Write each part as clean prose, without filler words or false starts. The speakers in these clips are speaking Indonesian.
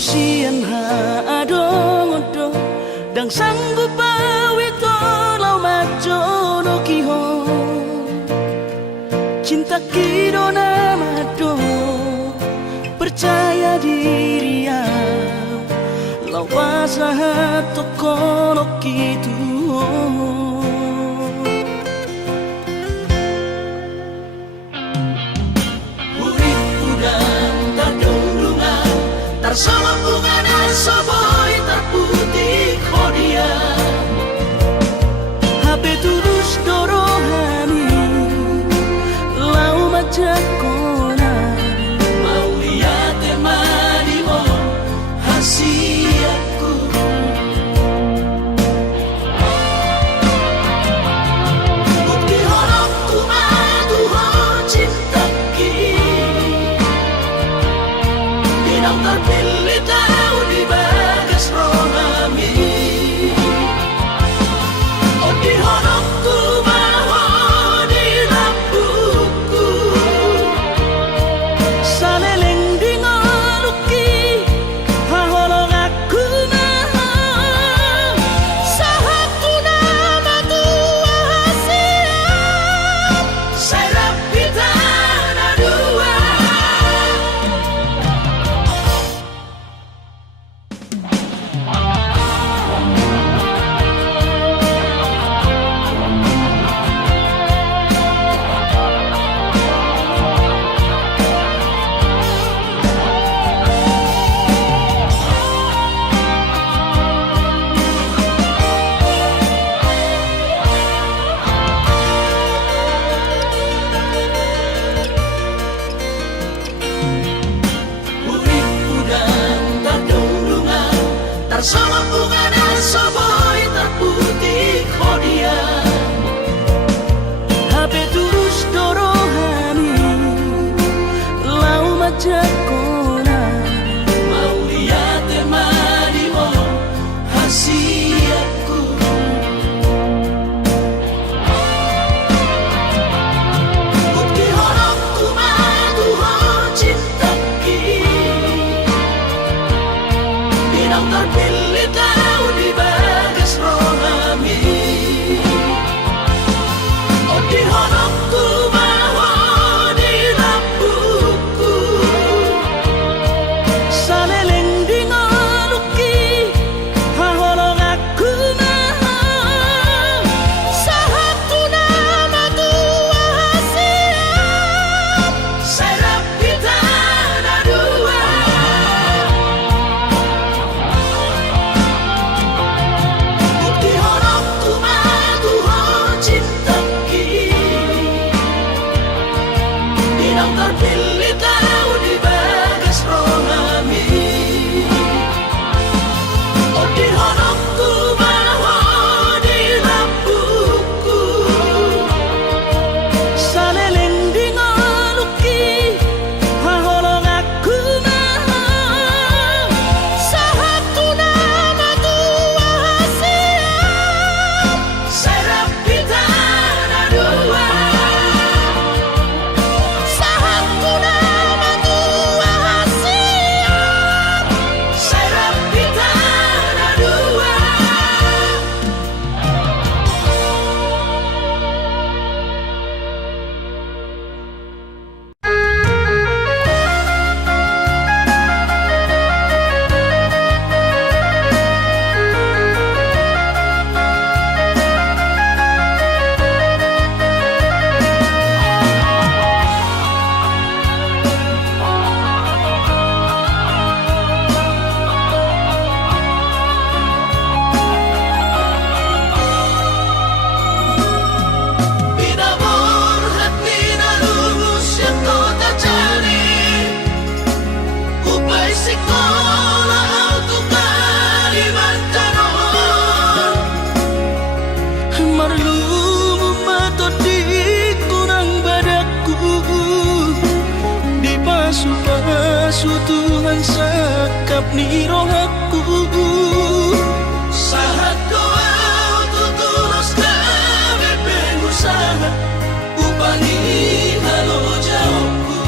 sian ha adong odo dang sanggup awito lau majo no kiho cinta kido nama do percaya diri ya lau pasahat tokono kitu sama bunga dan soboy terputih kodia HP tulus dorohani lau macam kona mau lihat temani mo hasiatku bukti horok tuh cinta Dinang terpilih tahu di bagas rohami Oh di honokku maho di lampuku Saleleng di ngoluki Haholong aku maho Sahaku nama tua hasiat Serap kita dua sama bunga dan soboy terputih kodia HP terus dorohani lau macam kona mau lihat temani mo hasiatku bukti horokku maduho cinta Dinang terpilih tahu di bagas rohami Oh di honokku maho di lampuku Saleleng di ngoluki Haholong aku maho Sahaku nama tua hasiat Serap kita dua Dinang terpilih tahu di bagas rohami Oh di honokku maho di lampuku Saleleng di ngoluki Haholong aku maho Sahaku nama tua hasiat Serap kita dua Pasu Tuhan sakap ni rohaku Sahat doa tutulus kami pengusaha Upangi halo jauhku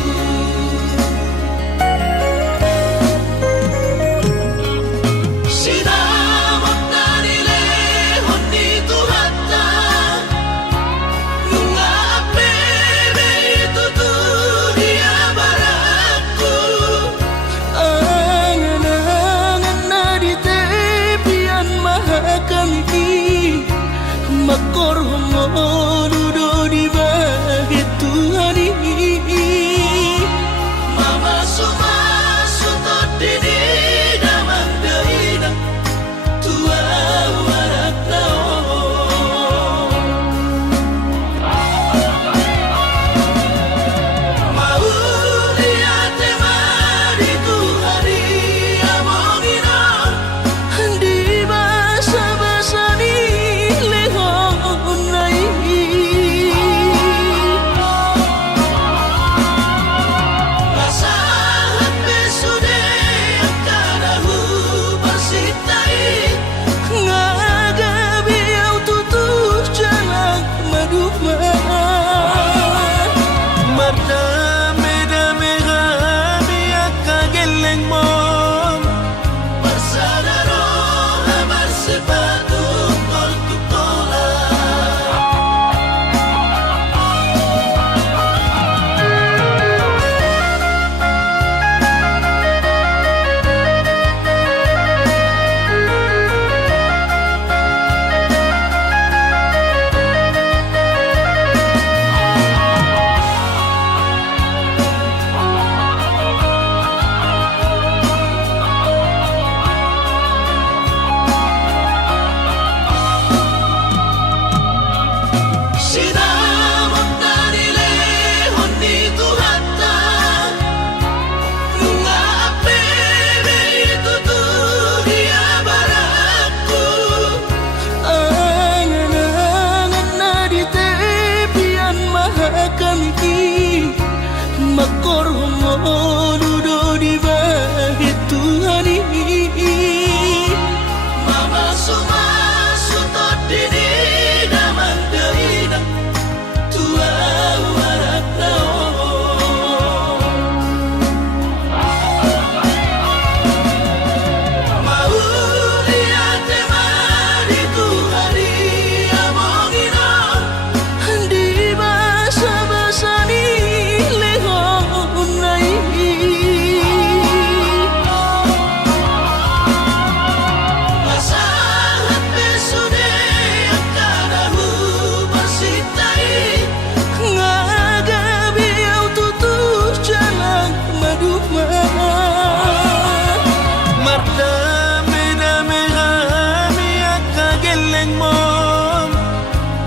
geleng mon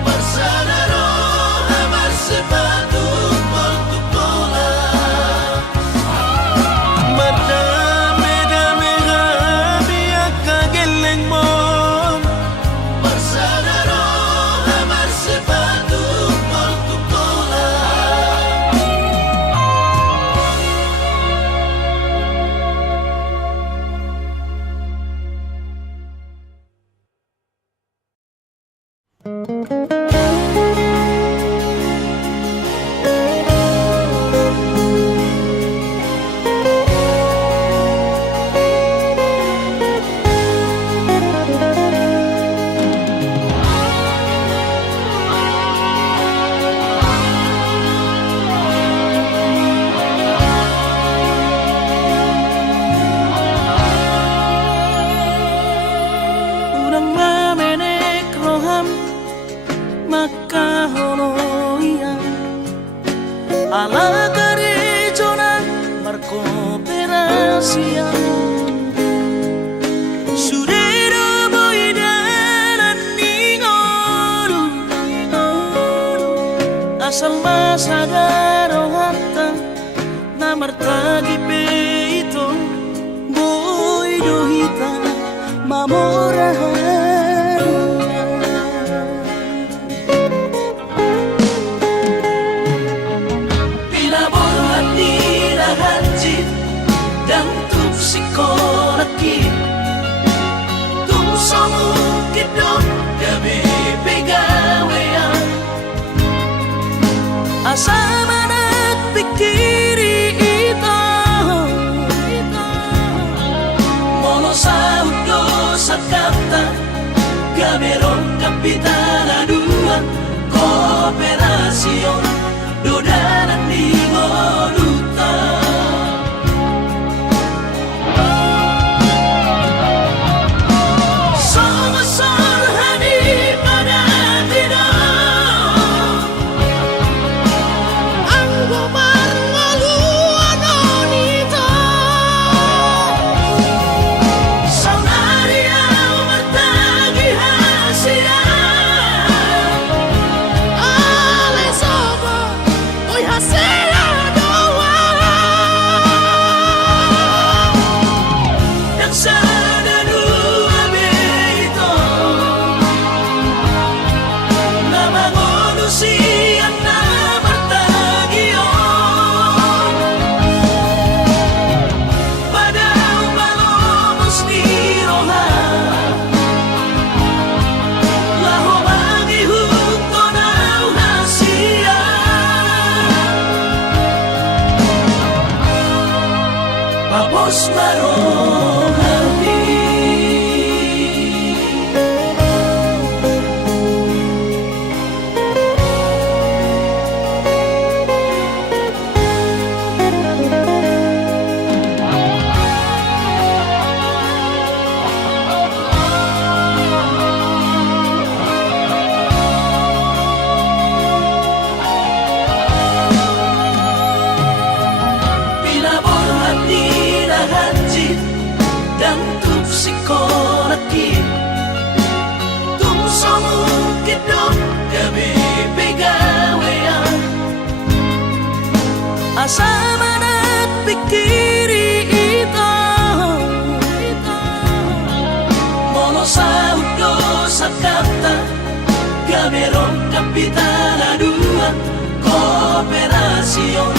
Bersadaro hamar sepatu Portukola Madame dame habia ka geleng mon Bersadaro hamar sepatu Portukola Urang mamenek roham maka holoian ala garejona markooperasian Surero boidanan ningoru asal masadaro hatta namartagi peito boido hita mamorahan Pinabuhat nila hanjit dan tupsikolaki Tumsomukit dong gabi pegawean Asama nagpikiri ito Mono sa udo sa kapta Gamerong kapitanaduan Kooperasyon Dodanan di Moduta Somasor hani pada tidak Ang gumar ngaluan onito Saunaria martagi hasian Ale sobo Oy hasia doa Yang sana dua beito Nama manusia na martagion Padahal malomos ni roha Laho magihunto na hasia Papos marohani Pinabuhat nila hanjit dan tupsikolaki Tumsomukit dong gabi pegawean Asama nagpikiri ito Mono sa udo sa kapta Gamerong kapitanaduan Kooperasyon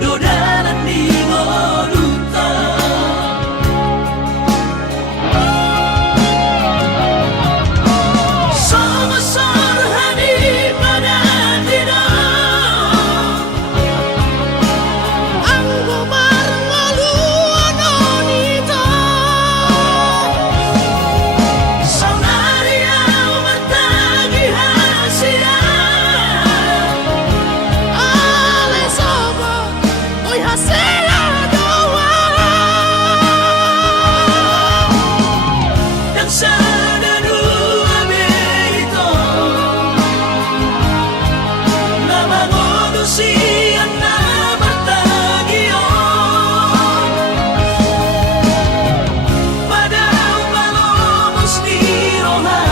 Dodanan di Moduta Somasor hani pada tidak Ang gumar ngaluan onito Saunaria martagi hasian Ale sobo Oy hasia doa Yang sana dua beito Nama manusia na martagion Padahal malomos ni roha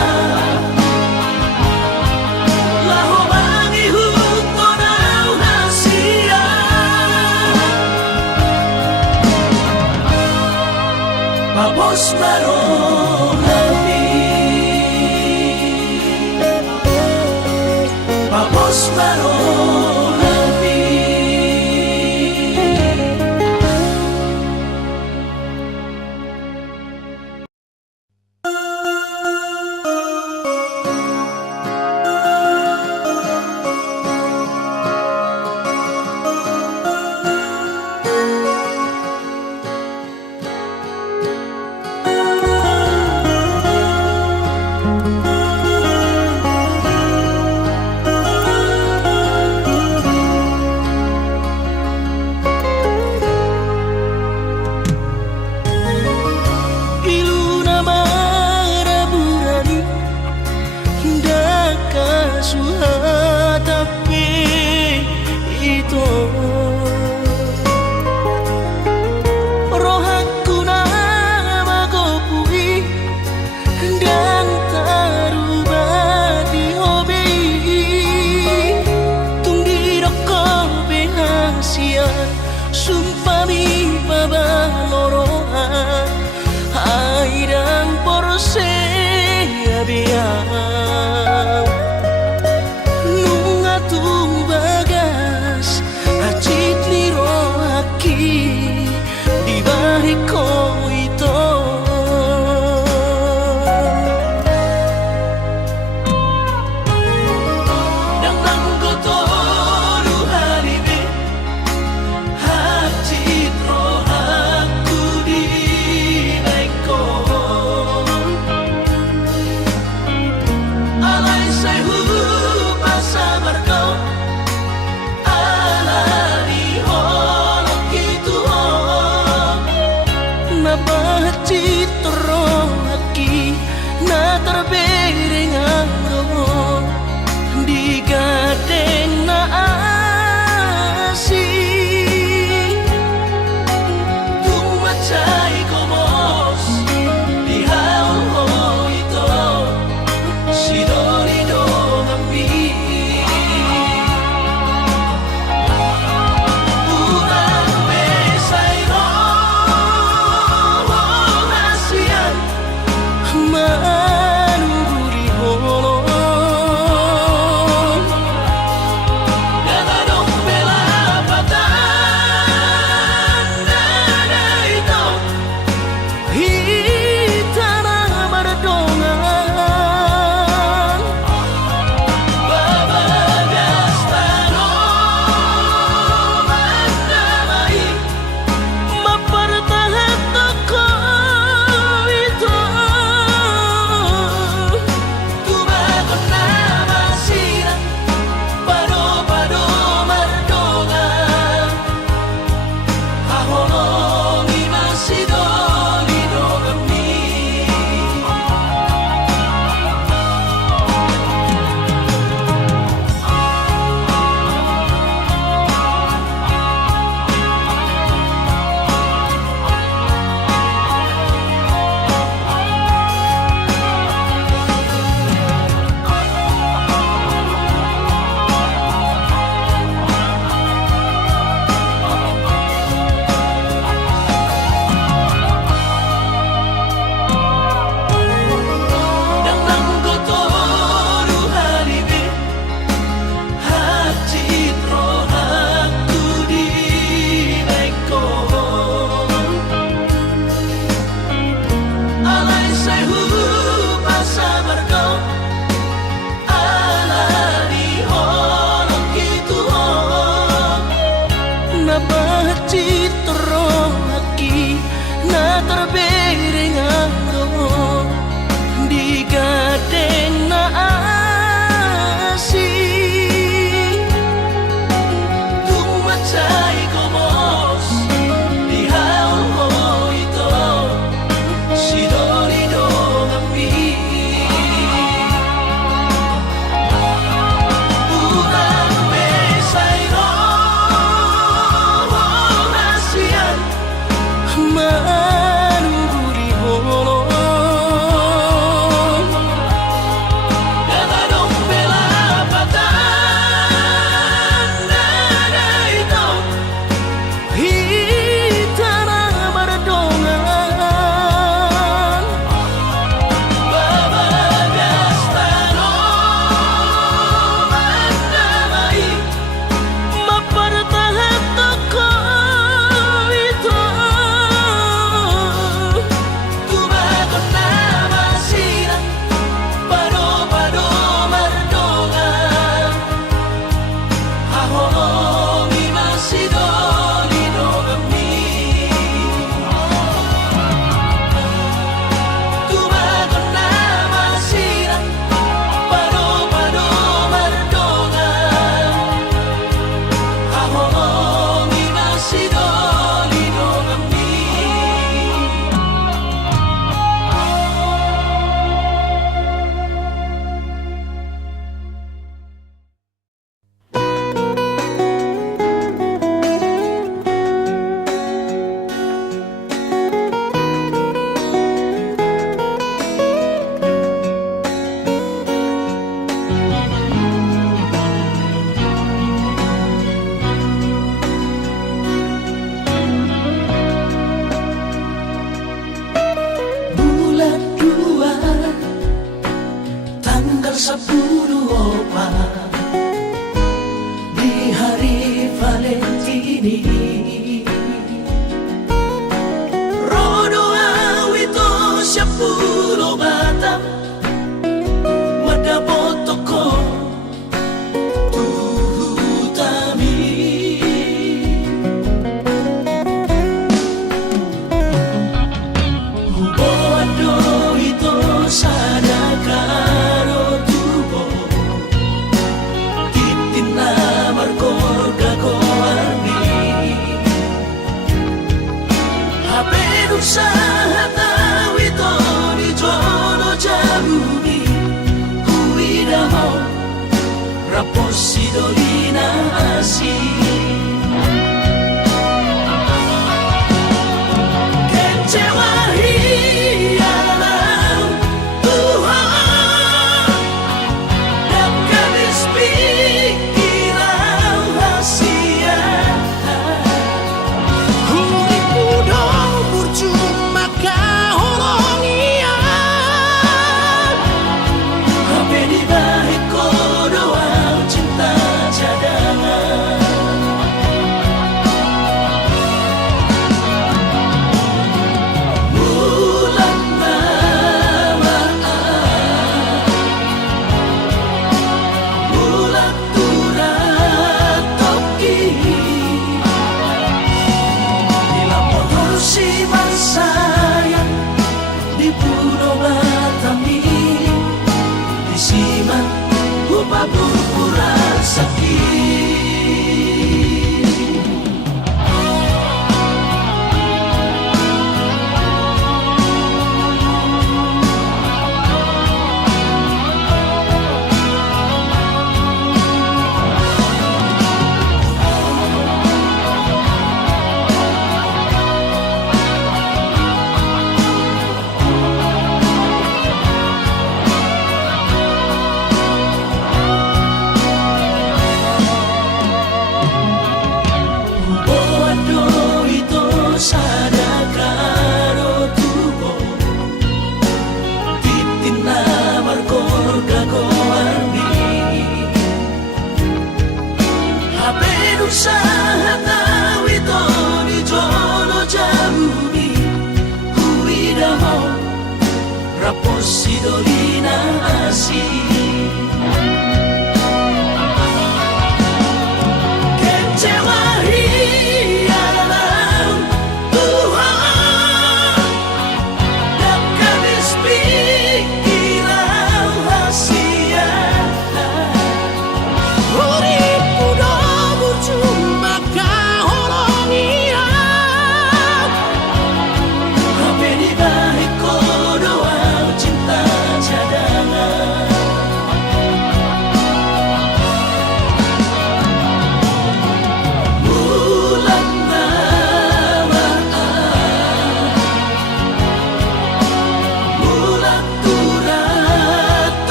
ke-10 di hari Valentini. Rodo awito 10 batang madapotoko tuhutami. Hubodo ito sadakaro tubo titin na markorda ko armi hapenung sa hatawito ni Jono Jabuni Kuidaho Raposi Dolina Asi Kecewahi alam Tuhan dan kabis pikiran rahasia Huri mudo percuma kahoronian Hape di balik doang cinta cadangan Bulan mamaan Bulan turat toki Di lampau siman sayang Di Pulau Batami Di siman Hupa burburan sakit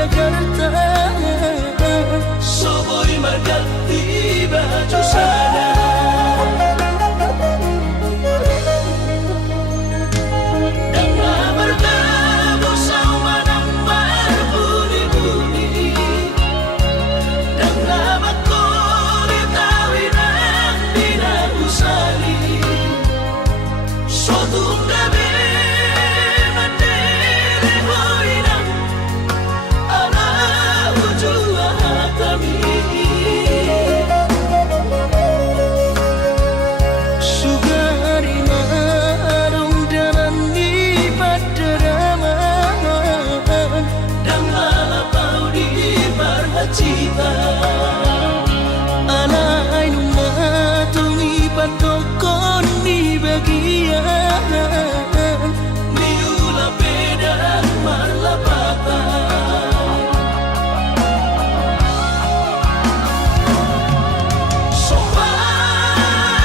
Jakarta. Soboy magati baju sana. Cita alay nung natungi patokon ni bagian miula pedang marlapatan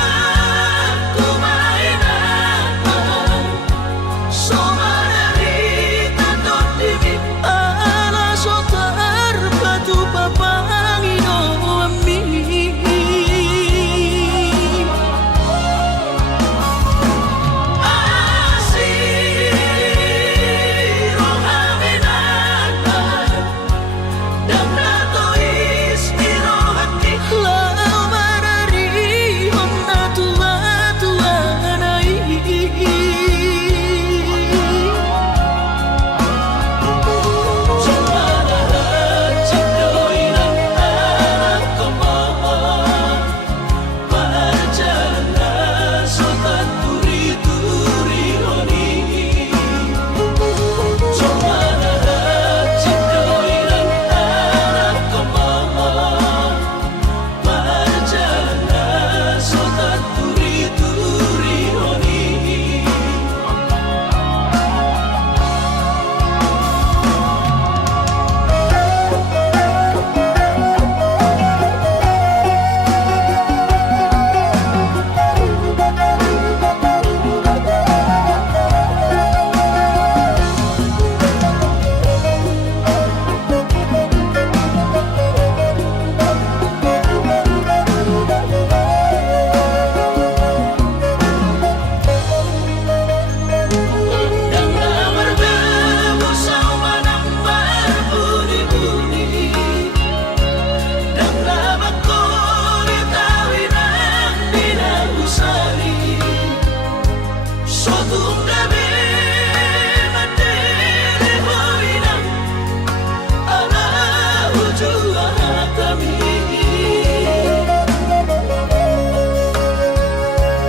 sopan kumainan somanari tatot dimip ala sotar batu papangino ami asiro hamenata dan nato istiro hati lau marari honna tua anai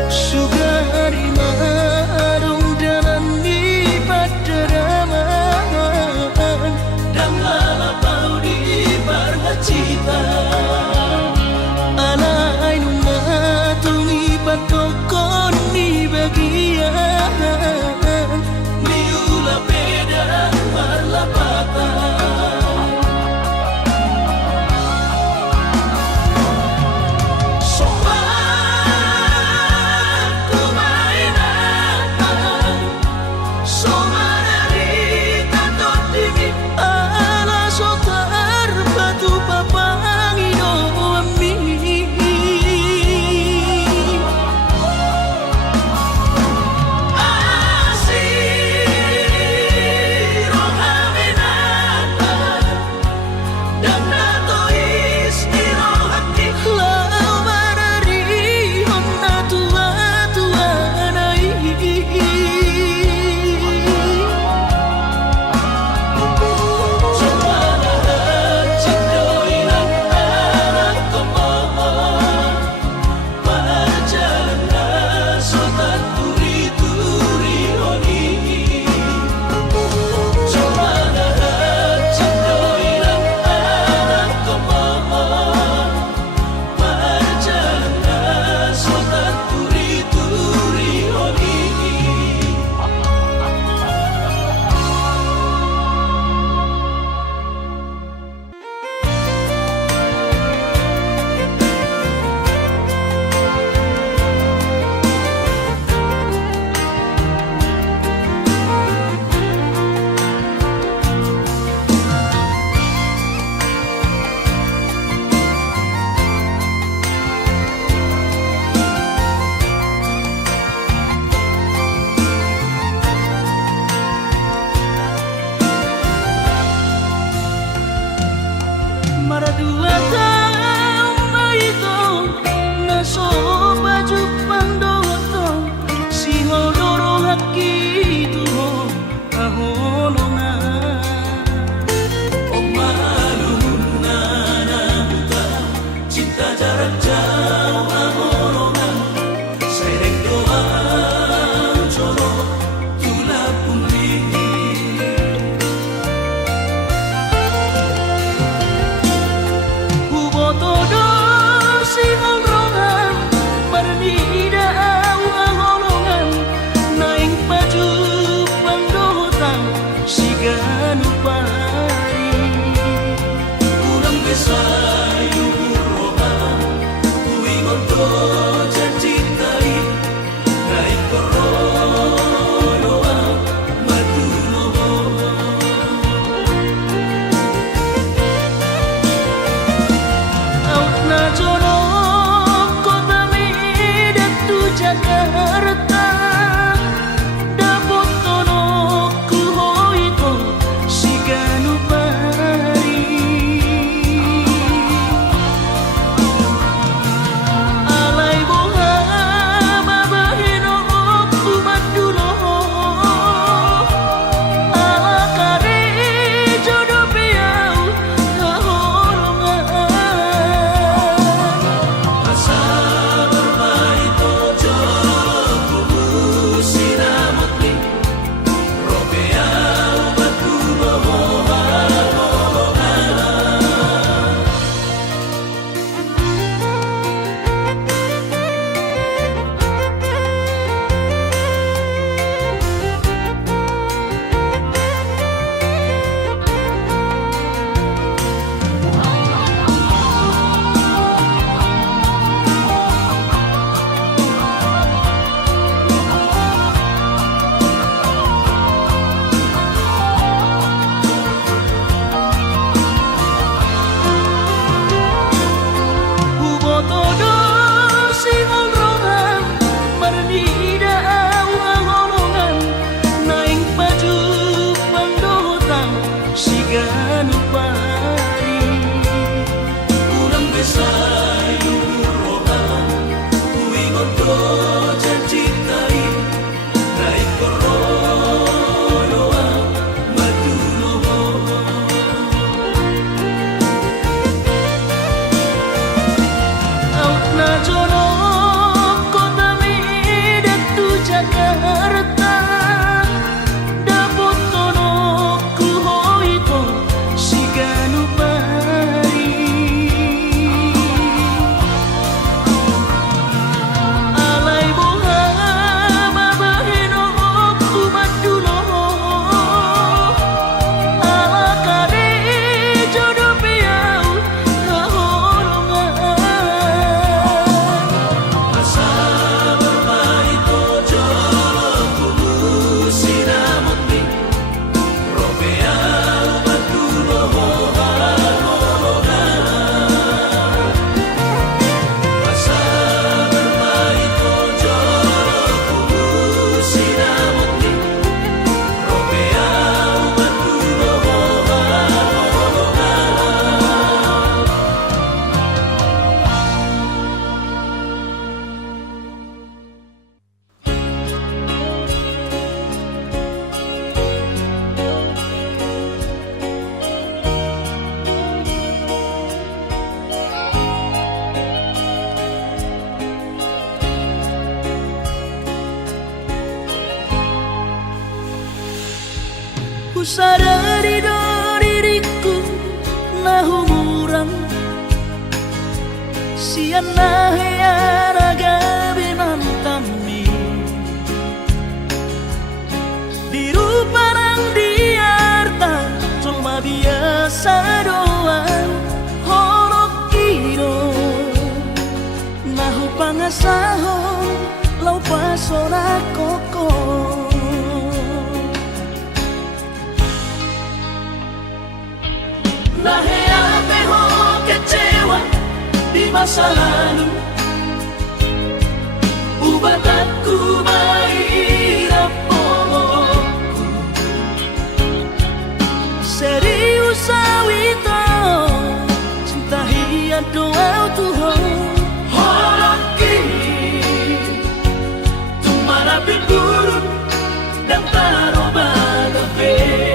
Sugari marung dalani padaraman dan lalapau di barhacita alay nung natungi patokon ni bagian Usadari do diriku na humuran sian na heyaraga binantami biru parang diarta cuma biasa doang horok iro nahu pangasahon lau pasora koko Nahea ho kecewa di masa lalu Ubatanku mahirap momokku Serius awito cinta hiat doa Tuhan Horok kini Tumara buruk dan taroba gabe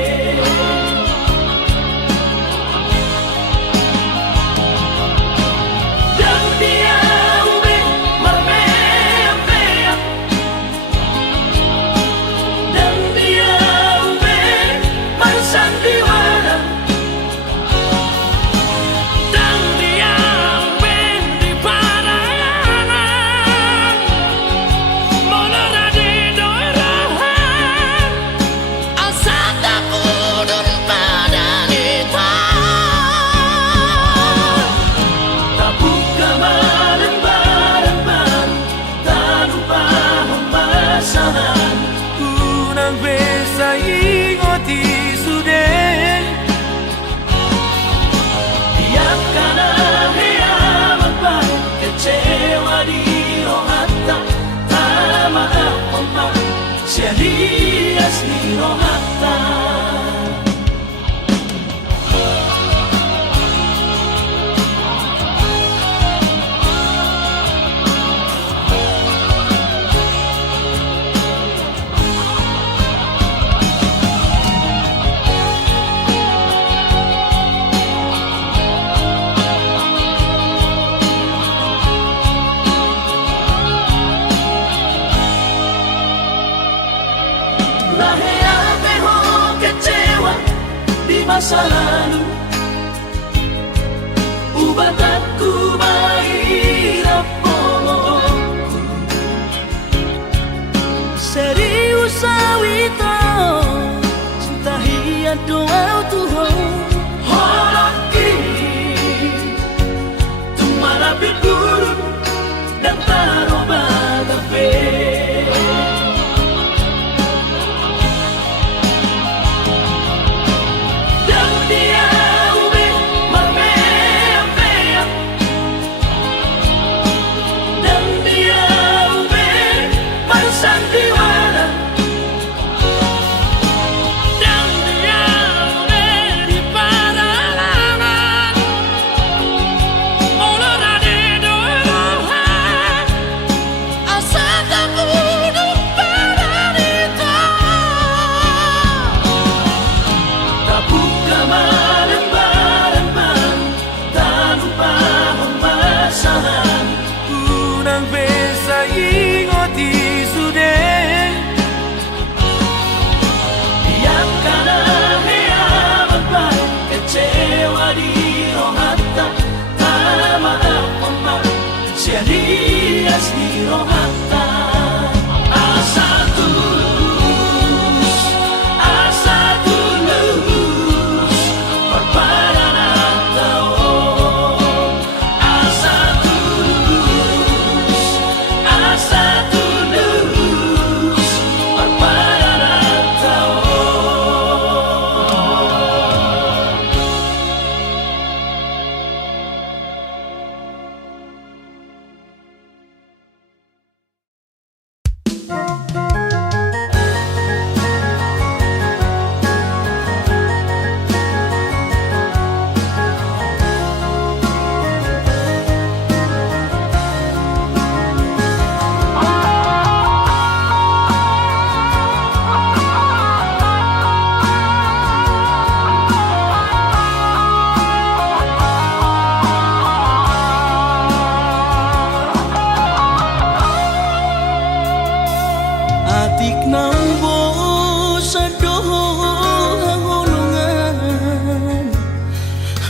Dias ni rohata masa lalu Ubatanku mahirap momokku Serius awito cinta hiat doa Tuhan Horok kini Tumara buruk dan taroba gabe Sandiwara dan dia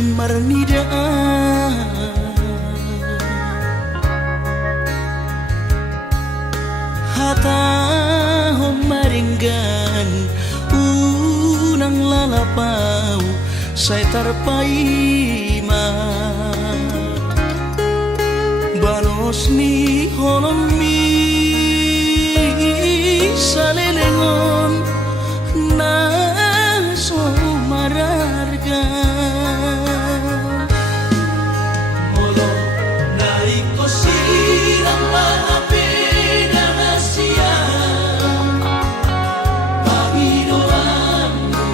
marnida hata maringgan unang lalapau saya tarpaima balos ni holomi salelengon na so mararga molo naiko sirang maapi na nasya pagiroanmu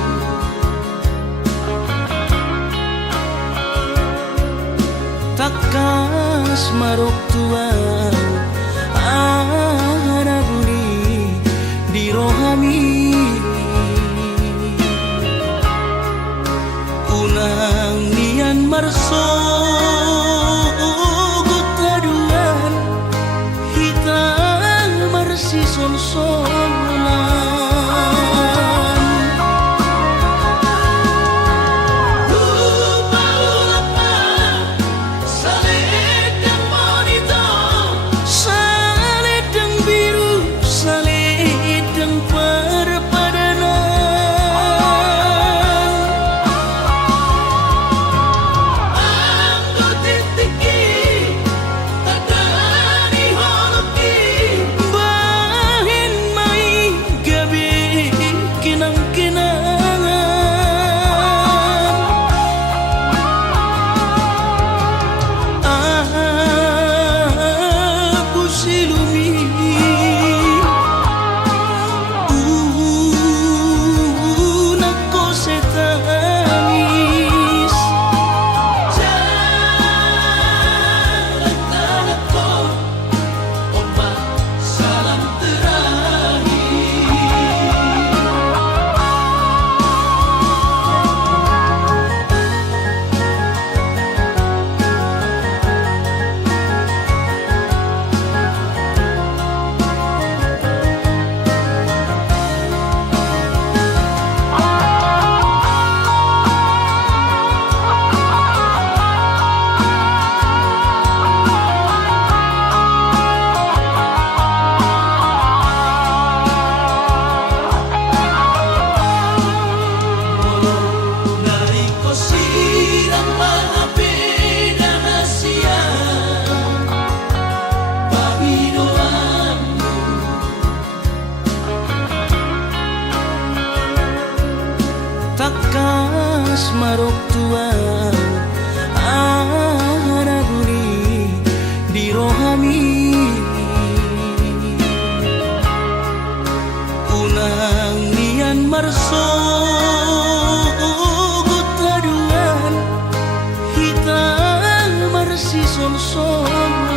takas marok tuang araguni di rohami unang nian marso gutaduan hitang marsi sol-solan takas marok tuang araguni di rohami unang nian marso gutaduan hitang marsi sol-solan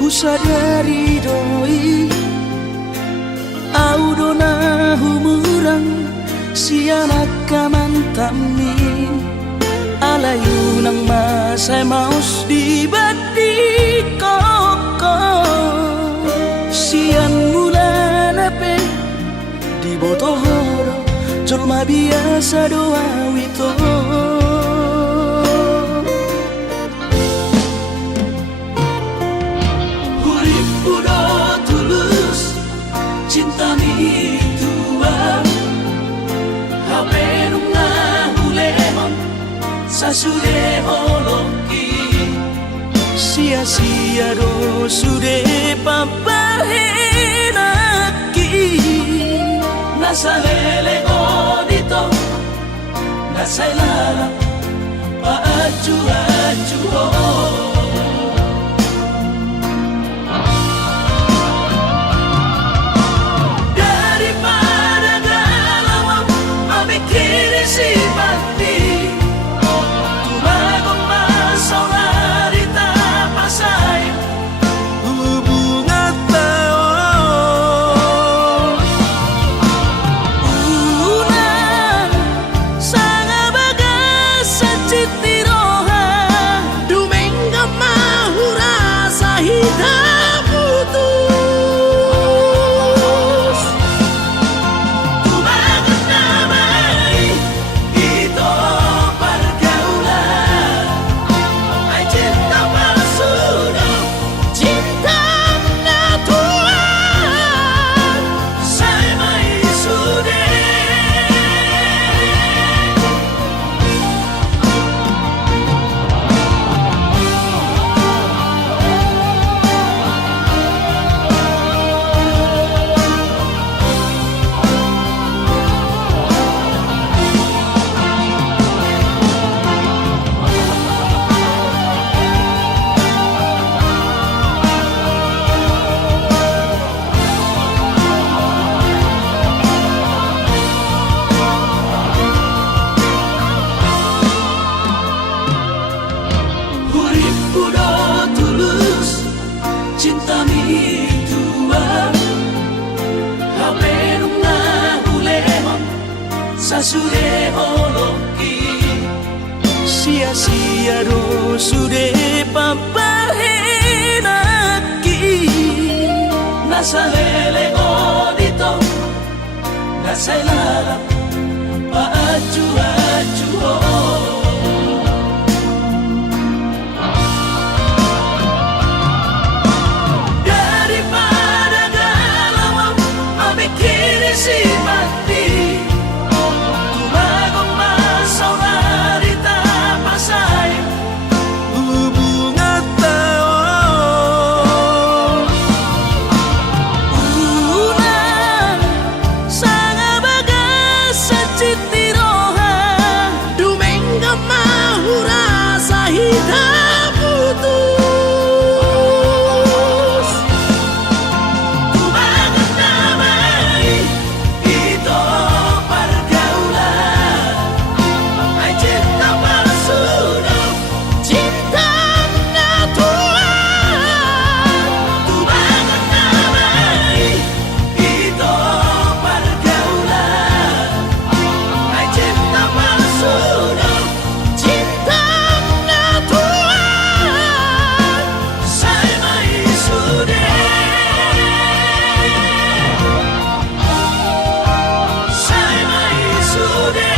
ku sadari doi au dona humurang sianak kamantami alayu nang masay maus di bati koko sian mula nape di botohoro colma biasa doa wito huripku do tulus cinta mi tua hape nunga hulehon sasude holoki sia-sia do sude papahenaki nasa lele odito nasa ilala paaju-aju daripada galau memikiri si mati tumagong masaulari tapasay hubungan tao unan sanga bagas sa citiroha dumengga mahura sa hidup putus tumagot na may ito pergaulan ay cinta palsu cinta natural saya may sude huripku do tulus cinta mi tua hape nunga hulehon sasude holoki sia-sia do sude papahenaki nasa lele odito nasa ilala paaju-aju daripada galau memikiri si mati tumagong masaulari tapasay hubungan tao unan sanga bagas sa citiroha dumengga mahura sa hidup putus tumagot na may ito pergaulan ay cinta palsu cinta natural tumagot na may ito pergaulan ay cinta palsu cinta natural saya may sude saya may sude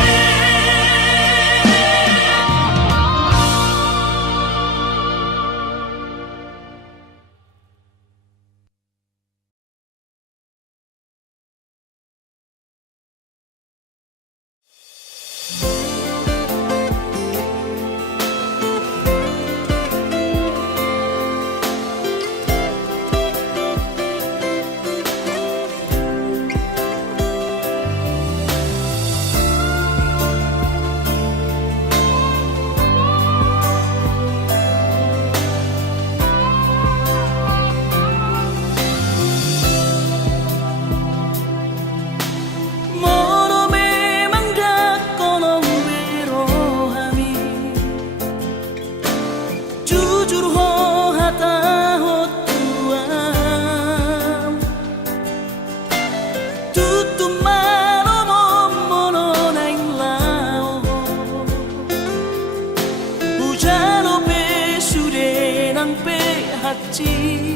jujur ho hata ho tu saksi.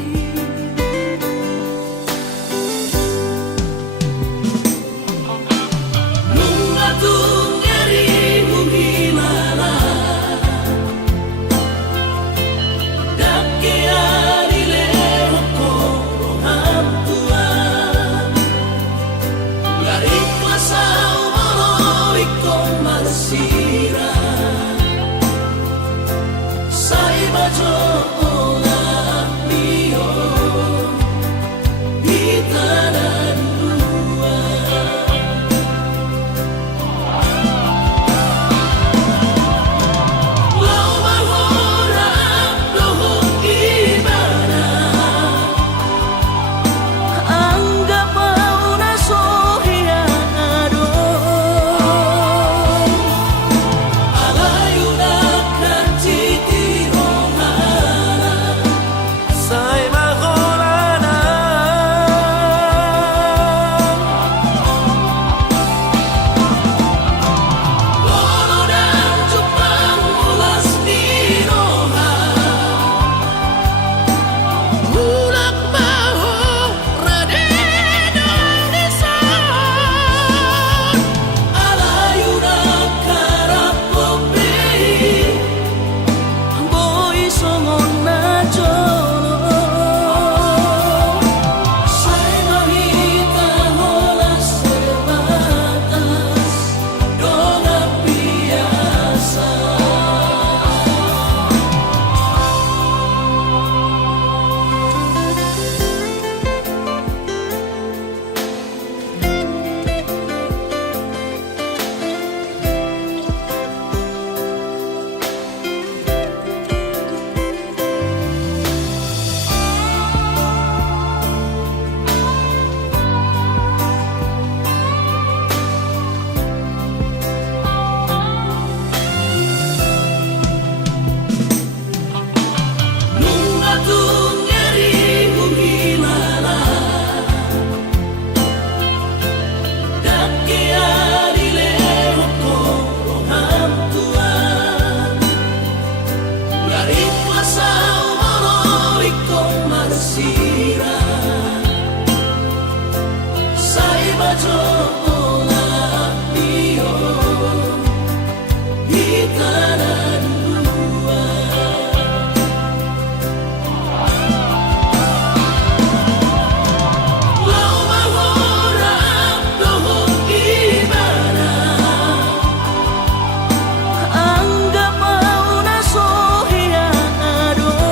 Anggap mau na sohia ado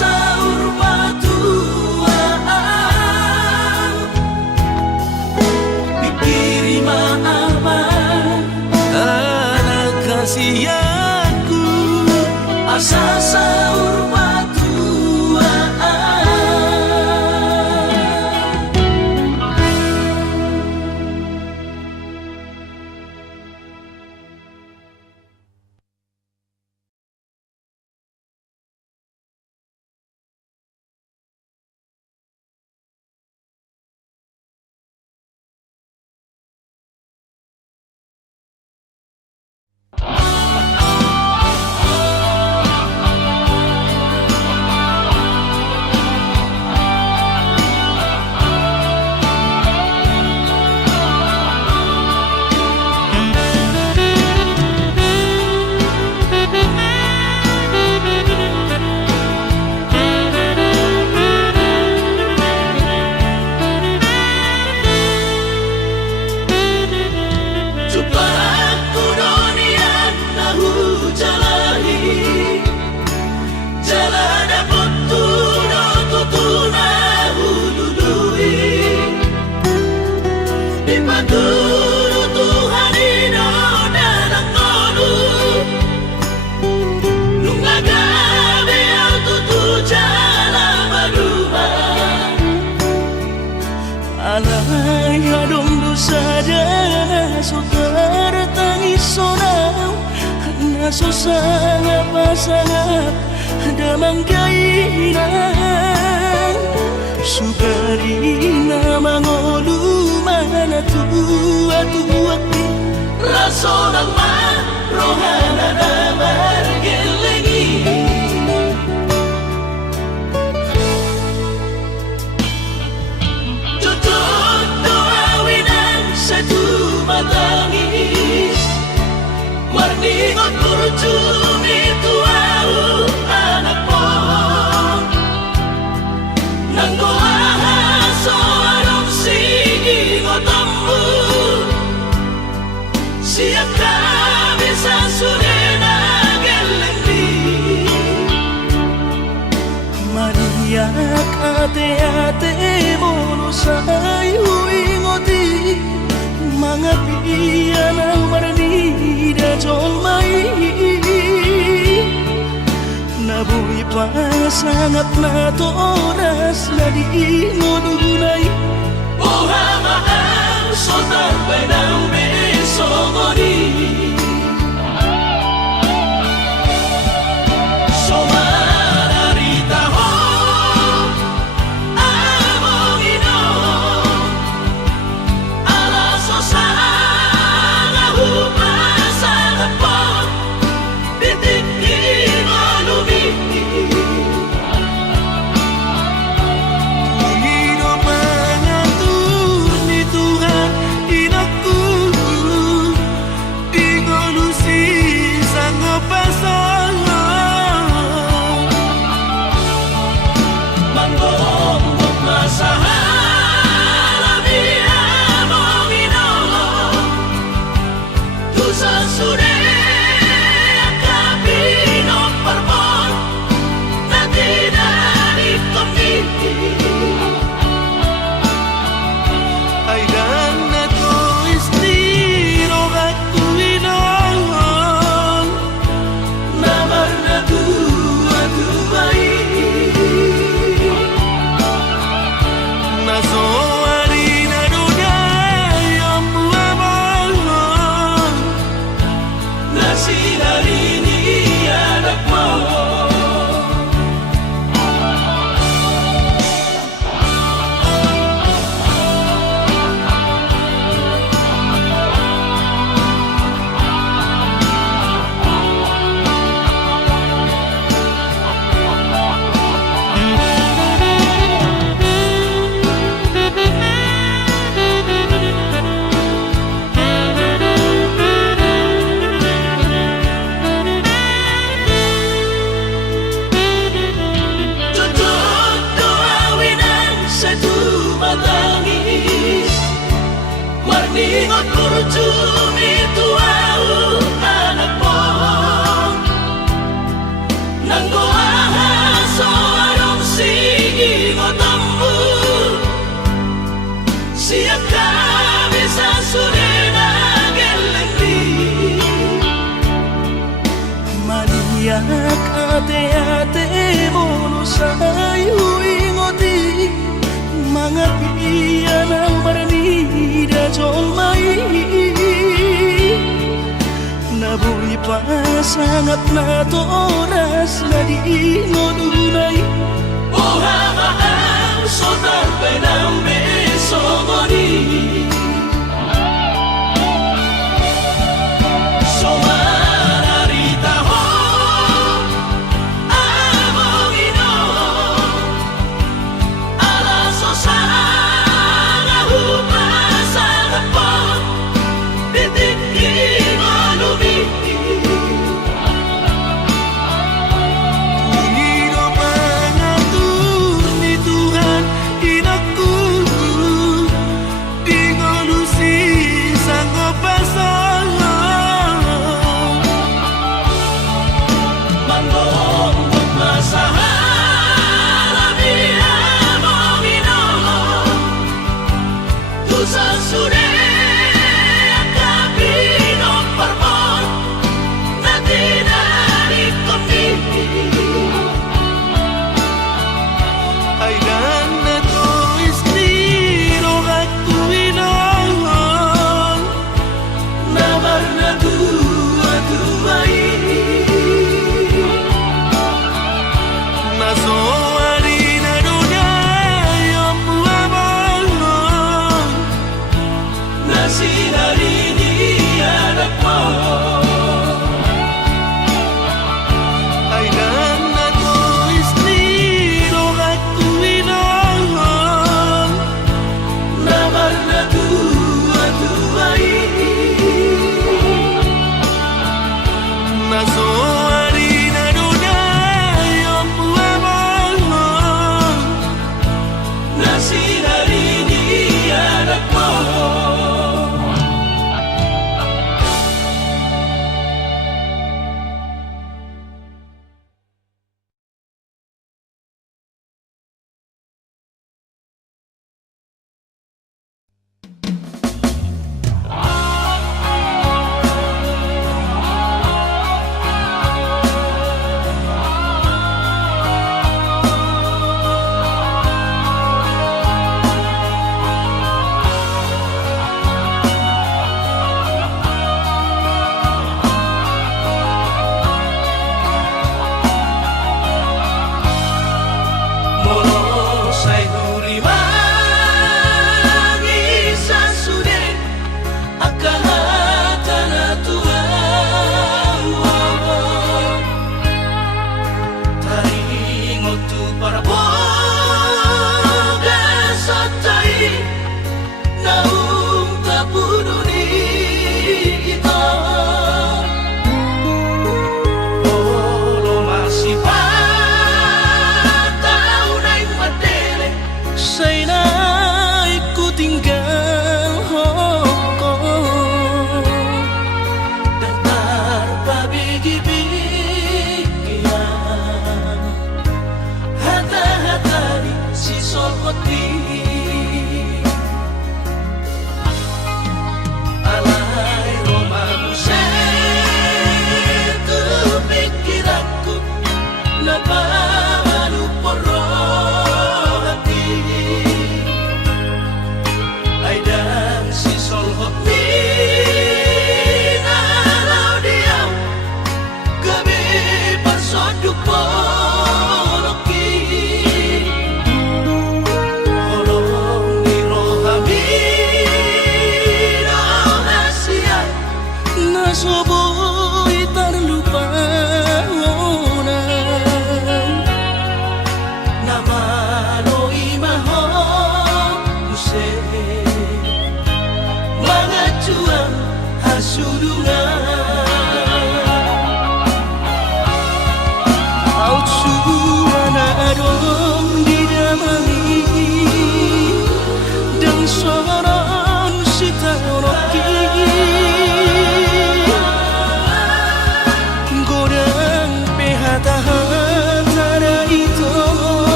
saur patuaan dikiri maafan anak kasihanku asa saur susah pasangap damang kainan sukarina mangolu mana tua rasonang rohana na margelengi tutup doawinan satu matangis marningot kurcumi tuau anak mo nanggo ahaso anong sige ngotammu siap kami sasurena gelengdi mariak ate-ate mono sayu ingoti mga piyan ang marani da jolmai nabuhi pasangat na toras na di ngodunay buhamaan sotar benang besogoni somararita ho amongino ala sosanga hupasanga po bitik malumi Marningot kurcumi tuau anak po nanggo ahaso ate-ate mo no sa'yo ingoti mga piyan ang maranida jong mai nabuhi pa sangat na to oras na di ngununay Uhamahang sotar penambe somoni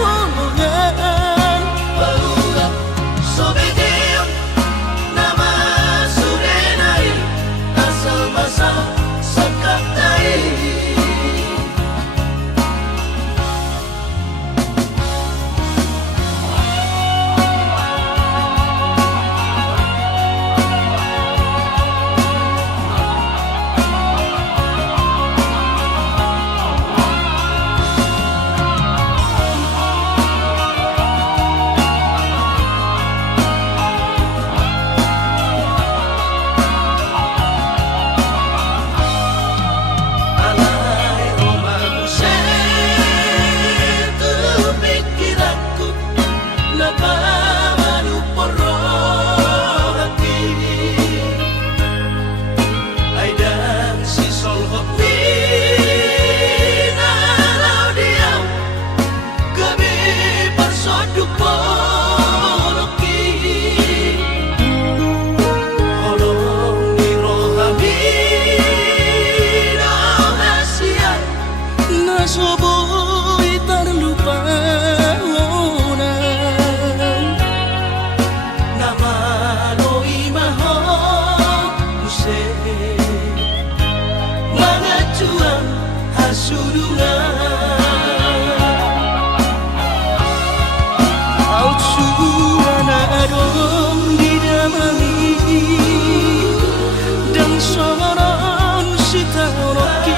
ahulungan Paulap sobedeon nama surenai asal masal sakaptai Nasoboy terlupa namaloi maho use mga cuang hasulungan Au cuan adong didamani dan soron sitanoki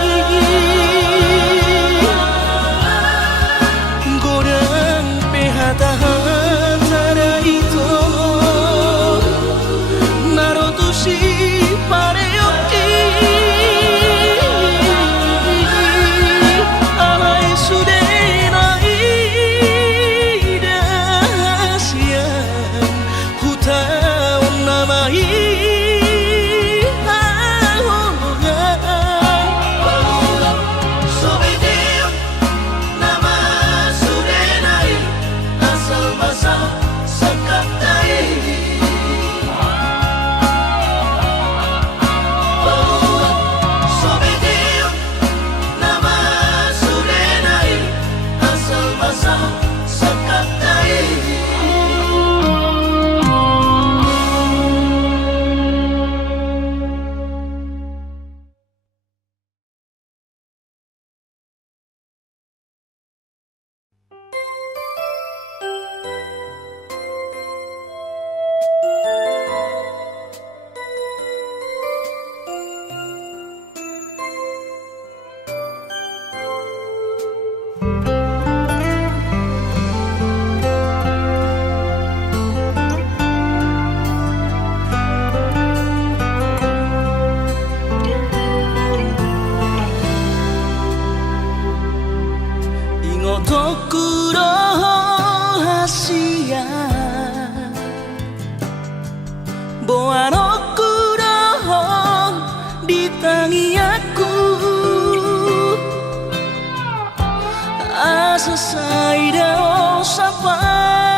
Hata-hata itu Naruto si pareoki Alay sudenai dahasian Hutaon namai ahulungan Paulap sobedeon nama surenai asal masal sakaptai Paulap sobedeon nama surenai asal masal sakaptai Ingotokuro hasia Boanokuro ditangi aku Asa saida o sapa